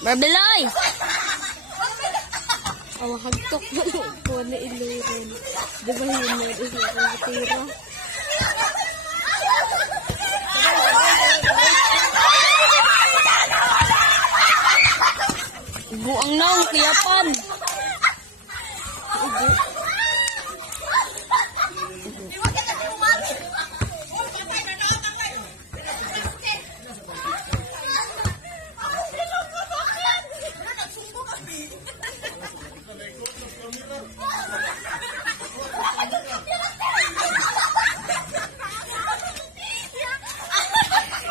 Barbeloy! Awa hagtok na po na ilurin. Diba yun na isa ko tira? Buang nang tiyapan.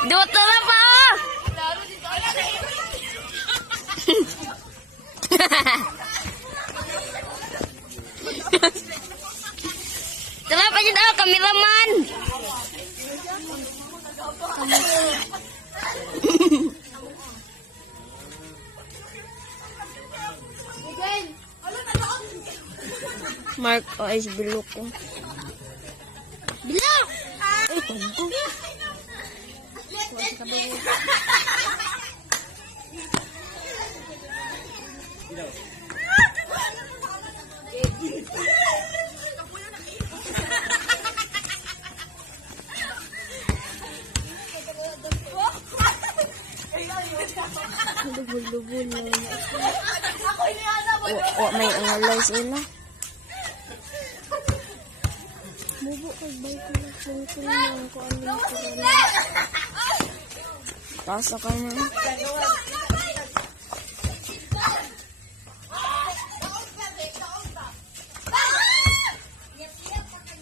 Dua na pa! Kenapa sih tahu kameraman? Mark is belok ko. Belok! Ay, tunggu. Lubul-lubul na. May angalay sila. Bubo kay bay ko na kung ano ko ano. Tasa ka na.